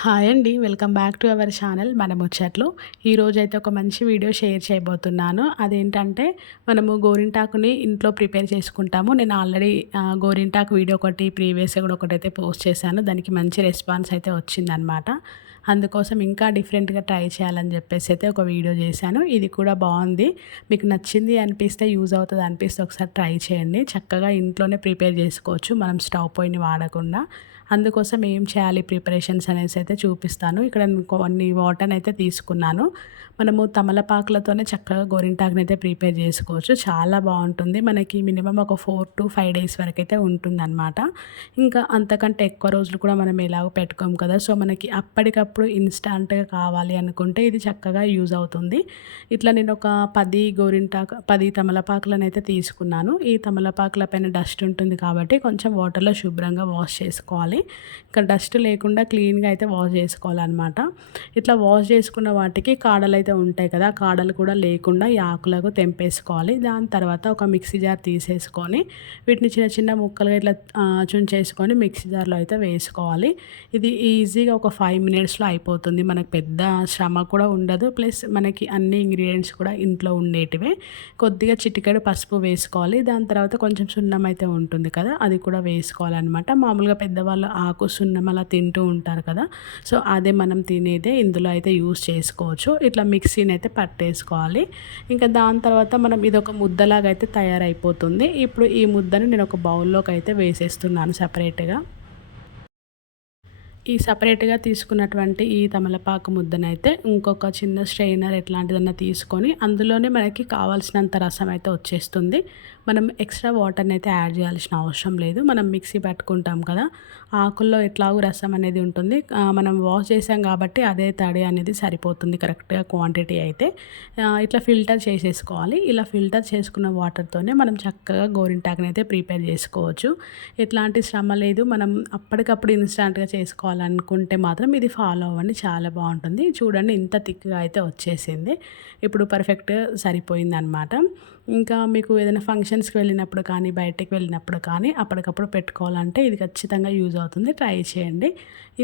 Hi అండి welcome back to our channel మన ముచ్చట్లు ఈరోజు అయితే ఒక మంచి వీడియో షేర్ చేయబోతున్నాను. అదేంటంటే మనము గోరింటాకుని ఇంట్లో ప్రిపేర్ చేసుకుంటాము. నేను ఆల్రెడీ గోరింటాకు వీడియో ఒకటి ప్రీవియస్గా కూడా ఒకటైతే పోస్ట్ చేశాను. దానికి మంచి రెస్పాన్స్ అయితే వచ్చిందనమాట. అందుకోసం ఇంకా డిఫరెంట్గా ట్రై చేయాలని చెప్పేసి అయితే ఒక వీడియో చేశాను. ఇది కూడా బాగుంది. మీకు నచ్చింది అనిపిస్తే యూజ్ అవుతుంది అనిపిస్తే ఒకసారి ట్రై చేయండి. చక్కగా ఇంట్లోనే ప్రిపేర్ చేసుకోవచ్చు. మనం స్టవ్ పొయ్యిని వాడకుండా. అందుకోసం ఏం చేయాలి ప్రిపరేషన్స్ అనేసి అయితే చూపిస్తాను. ఇక్కడ కొన్ని వాటర్ అయితే తీసుకున్నాను. మనము తమలపాకులతోనే చక్కగా గోరింటాకుని అయితే ప్రిపేర్ చేసుకోవచ్చు. చాలా బాగుంటుంది. మనకి మినిమం ఒక ఫోర్ టు ఫైవ్ డేస్ వరకు అయితే ఉంటుందన్నమాట. ఇంకా అంతకంటే ఎక్కువ రోజులు కూడా మనం ఎలాగో పెట్టుకోము కదా. సో మనకి అప్పటికప్పుడు ఇన్స్టాంట్గా కావాలి అనుకుంటే ఇది చక్కగా యూజ్ అవుతుంది. ఇట్లా నేను ఒక పది గోరింటాకు పది తమలపాకులను అయితే తీసుకున్నాను. ఈ తమలపాకుల పైన డస్ట్ ఉంటుంది కాబట్టి కొంచెం వాటర్లో శుభ్రంగా వాష్ చేసుకోవాలి. ఉండాలి. ఇంకా డస్ట్ లేకుండా క్లీన్గా అయితే వాష్ చేసుకోవాలన్నమాట. ఇట్లా వాష్ చేసుకున్న వాటికి కాడలు అయితే ఉంటాయి కదా కాడలు కూడా లేకుండా ఈ ఆకులకు తెంపేసుకోవాలి. దాని తర్వాత ఒక మిక్సీ జార్ తీసేసుకొని వీటిని చిన్న చిన్న ముక్కలుగా ఇట్లా చుంచేసుకొని మిక్సీ జార్లో అయితే వేసుకోవాలి. ఇది ఈజీగా ఒక ఫైవ్ మినిట్స్లో అయిపోతుంది. మనకు పెద్ద శ్రమ కూడా ఉండదు. ప్లస్ మనకి అన్ని ఇంగ్రీడియంట్స్ కూడా ఇంట్లో ఉండేటివే. కొద్దిగా చిటికెడు పసుపు వేసుకోవాలి. దాని తర్వాత కొంచెం సున్నం అయితే ఉంటుంది కదా అది కూడా వేసుకోవాలన్నమాట. మామూలుగా పెద్దవాళ్ళు ఆకు సున్నం అలా తింటూ ఉంటారు కదా. సో అదే మనం తినేదే ఇందులో అయితే యూస్ చేసుకోవచ్చు. ఇట్లా మిక్సీని అయితే పట్టేసుకోవాలి. ఇంకా దాని తర్వాత మనం ఇది ఒక ముద్దలాగా అయితే తయారైపోతుంది. ఇప్పుడు ఈ ముద్దని నేను ఒక బౌల్లోకి అయితే వేసేస్తున్నాను సపరేట్గా. ఈ సపరేట్గా తీసుకున్నటువంటి ఈ తమలపాకు ముద్దనైతే ఇంకొక చిన్న స్ట్రెయినర్ ఎట్లాంటిదన్నా తీసుకొని అందులోనే మనకి కావాల్సినంత రసం అయితే వచ్చేస్తుంది. మనం ఎక్స్ట్రా వాటర్ని అయితే యాడ్ చేయాల్సిన అవసరం లేదు. మనం మిక్సీ పట్టుకుంటాం కదా ఆకుల్లో ఎట్లాగూ రసం అనేది ఉంటుంది. మనం వాష్ చేసాం కాబట్టి అదే తడి అనేది సరిపోతుంది కరెక్ట్గా క్వాంటిటీ అయితే. ఇట్లా ఫిల్టర్ చేసేసుకోవాలి. ఇలా ఫిల్టర్ చేసుకున్న వాటర్తోనే మనం చక్కగా గోరింటాకుని అయితే ప్రిపేర్ చేసుకోవచ్చు. ఎట్లాంటి శ్రమ లేదు. మనం అప్పటికప్పుడు ఇన్స్టాంట్గా చేసుకోవాలి. కావాలనుకుంటే మాత్రం ఇది ఫాలో అవ్వండి చాలా బాగుంటుంది. చూడండి ఇంత థిక్గా అయితే వచ్చేసింది. ఇప్పుడు పర్ఫెక్ట్ సరిపోయింది అనమాట ఇంకా మీకు ఏదైనా ఫంక్షన్స్కి వెళ్ళినప్పుడు కానీ బయటకు వెళ్ళినప్పుడు కానీ అప్పటికప్పుడు పెట్టుకోవాలంటే ఇది ఖచ్చితంగా యూజ్ అవుతుంది. ట్రై చేయండి.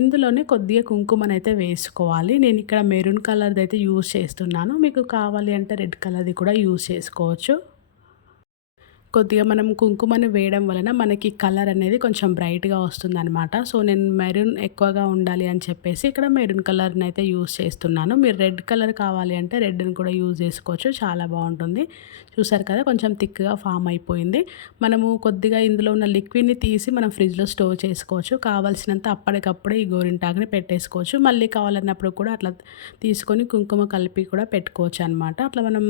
ఇందులోనే కొద్దిగా కుంకుమనైతే వేసుకోవాలి. నేను ఇక్కడ మెరూన్ కలర్ది అయితే యూజ్ చేస్తున్నాను. మీకు కావాలి అంటే రెడ్ కలర్ది కూడా యూజ్ చేసుకోవచ్చు. కొద్దిగా మనం కుంకుమని వేయడం వలన మనకి కలర్ అనేది కొంచెం బ్రైట్గా వస్తుంది అనమాట సో నేను మెరూన్ ఎక్కువగా ఉండాలి అని చెప్పేసి ఇక్కడ మెరూన్ కలర్ని అయితే యూజ్ చేస్తున్నాను. మీరు రెడ్ కలర్ కావాలి అంటే రెడ్ని కూడా యూజ్ చేసుకోవచ్చు. చాలా బాగుంటుంది. చూసారు కదా కొంచెం థిక్గా ఫామ్ అయిపోయింది. మనము కొద్దిగా ఇందులో ఉన్న లిక్విడ్ని తీసి మనం ఫ్రిడ్జ్లో స్టోర్ చేసుకోవచ్చు. కావాల్సినంత అప్పటికప్పుడే ఈ గోరింటాకుని పెట్టేసుకోవచ్చు. మళ్ళీ కావాలన్నప్పుడు కూడా అట్లా తీసుకొని కుంకుమ కలిపి కూడా పెట్టుకోవచ్చు అనమాట అట్లా మనం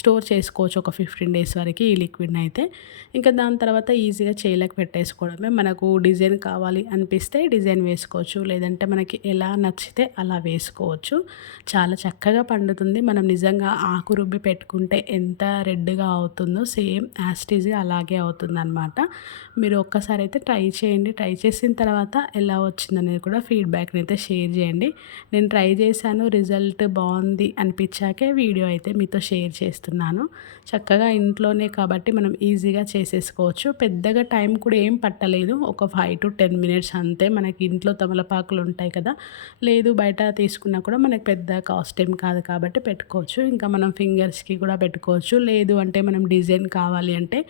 స్టోర్ చేసుకోవచ్చు ఒక ఫిఫ్టీన్ డేస్ వరకు ఈ లిక్విడ్ని అయితే. అయితే ఇంకా దాని తర్వాత ఈజీగా చేయలేక పెట్టేసుకోవడమే. మనకు డిజైన్ కావాలి అనిపిస్తే డిజైన్ వేసుకోవచ్చు. లేదంటే మనకి ఎలా నచ్చితే అలా వేసుకోవచ్చు. చాలా చక్కగా పండుతుంది. మనం నిజంగా ఆకు రుబ్బి పెట్టుకుంటే ఎంత రెడ్గా అవుతుందో సేమ్ యాస్టీజ్గా అలాగే అవుతుంది అనమాట మీరు ఒక్కసారి అయితే ట్రై చేయండి. ట్రై చేసిన తర్వాత ఎలా వచ్చిందనేది కూడా ఫీడ్బ్యాక్ని అయితే షేర్ చేయండి. నేను ట్రై చేశాను. రిజల్ట్ బాగుంది అనిపించాకే వీడియో అయితే మీతో షేర్ చేస్తున్నాను. చక్కగా ఇంట్లోనే కాబట్టి మనం ఈజీగా చేసేసుకోవచ్చు. పెద్దగా టైం కూడా ఏం పట్టలేదు. ఒక ఫైవ్ టు టెన్ మినిట్స్ అంతే మనకి ఇంట్లో తమలపాకులు ఉంటాయి కదా. లేదు బయట తీసుకున్నా కూడా మనకి పెద్ద కాస్ట్ ఏం కాదు కాబట్టి పెట్టుకోవచ్చు. ఇంకా మనం ఫింగర్స్కి కూడా పెట్టుకోవచ్చు. లేదు అంటే మనం డిజైన్ కావాలి అంటే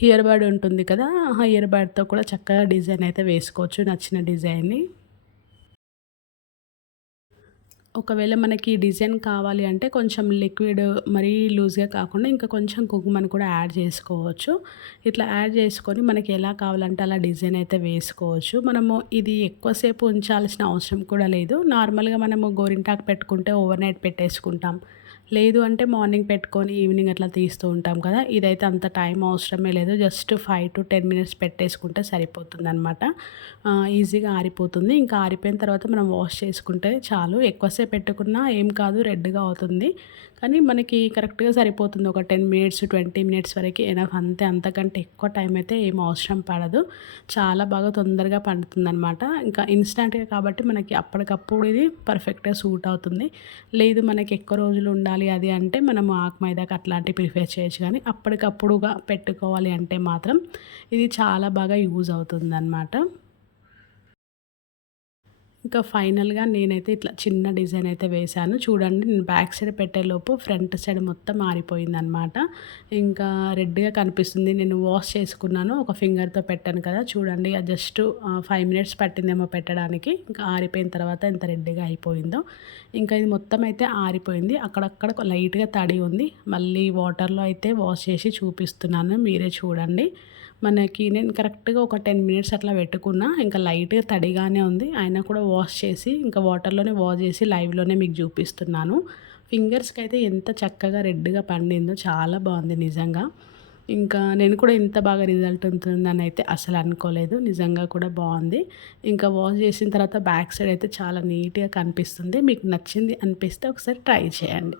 హియర్ బర్డ్ ఉంటుంది కదా. ఆ ఇయర్ బర్డ్తో కూడా చక్కగా డిజైన్ అయితే వేసుకోవచ్చు నచ్చిన డిజైన్ని. ఒకవేళ మనకి డిజైన్ కావాలి అంటే కొంచెం లిక్విడ్ మరీ లూజ్గా కాకుండా ఇంకా కొంచెం కుంకుమని కూడా యాడ్ చేసుకోవచ్చు. ఇట్లా యాడ్ చేసుకొని మనకి ఎలా కావాలంటే అలా డిజైన్ అయితే వేసుకోవచ్చు. మనము ఇది ఎక్కువసేపు ఉంచాల్సిన అవసరం కూడా లేదు. నార్మల్గా మనము గోరింటాకు పెట్టుకుంటే ఓవర్ నైట్ పెట్టేసుకుంటాం. లేదు అంటే మార్నింగ్ పెట్టుకొని ఈవినింగ్ అట్లా తీస్తూ ఉంటాం కదా. ఇదైతే అంత టైం అవసరమే లేదు. Just five to ten minutes పెట్టేసుకుంటే సరిపోతుంది అనమాట ఈజీగా ఆరిపోతుంది. ఇంకా ఆరిపోయిన తర్వాత మనం వాష్ చేసుకుంటే చాలు. ఎక్కువసేపు పెట్టుకున్నా ఏం కాదు రెడ్గా అవుతుంది. కానీ మనకి కరెక్ట్గా సరిపోతుంది. ఒక టెన్ మినిట్స్ ట్వంటీ మినిట్స్ వరకు ఎనఫ్ అంతే. అంతకంటే ఎక్కువ టైం అయితే ఏం అవసరం పడదు. చాలా బాగా తొందరగా పండుతుంది అనమాట ఇంకా ఇన్స్టెంట్గా కాబట్టి మనకి అప్పటికప్పుడు ఇది పర్ఫెక్ట్గా సూట్ అవుతుంది. లేదు మనకి ఎక్కువ రోజులు ఉండాలి అది అంటే మనము ఆకు మైదాకి అట్లాంటివి ప్రిఫేర్ చేయొచ్చు కానీ అప్పటికప్పుడుగా పెట్టుకోవాలి అంటే మాత్రం ఇది చాలా బాగా యూజ్ అవుతుంది అన్నమాట ఇంకా ఫైనల్‌గా నేనైతే ఇట్లా చిన్న డిజైన్ అయితే వేశాను. చూడండి నేను బ్యాక్ సైడ్ పెట్టేలోపు ఫ్రంట్ సైడ్ మొత్తం మారిపోయిందనమాట ఇంకా రెడ్‌గా కనిపిస్తుంది. నేను వాష్ చేసుకున్నాను. ఒక ఫింగర్‌తో పెట్టాను కదా! చూడండి అది జస్ట్ ఫైవ్ మినిట్స్ పట్టిందేమో పెట్టడానికి. ఇంకా ఆరిపోయిన తర్వాత ఎంత రెడ్‌గా అయిపోయిందో. ఇంకా ఇది మొత్తం అయితే ఆరిపోయింది. అక్కడక్కడ లైట్‌గా తడి ఉంది. మళ్ళీ వాటర్‌లో అయితే వాష్ చేసి చూపిస్తున్నాను. మీరే చూడండి. మనకి నేను కరెక్ట్‌గా ఒక 10 మినిట్స్ అట్లా పెట్టుకున్నా. ఇంకా లైట్‌గా తడిగానే ఉంది. అయినా కూడా వాష్ చేసి ఇంకా వాటర్‌లోనే వాష్ చేసి లైవ్‌లోనే మీకు చూపిస్తున్నాను. ఫింగర్స్కి అయితే ఎంత చక్కగా రెడ్‌గా పండిందో చాలా బాగుంది నిజంగా. ఇంకా నేను కూడా ఇంత బాగా రిజల్ట్ ఉంటుందని అయితే అసలు అనుకోలేదు. నిజంగా కూడా బాగుంది. ఇంకా వాష్ చేసిన తర్వాత బ్యాక్ సైడ్ అయితే చాలా నీట్‌గా కనిపిస్తుంది. మీకు నచ్చింది అనిపిస్తే ఒకసారి ట్రై చేయండి.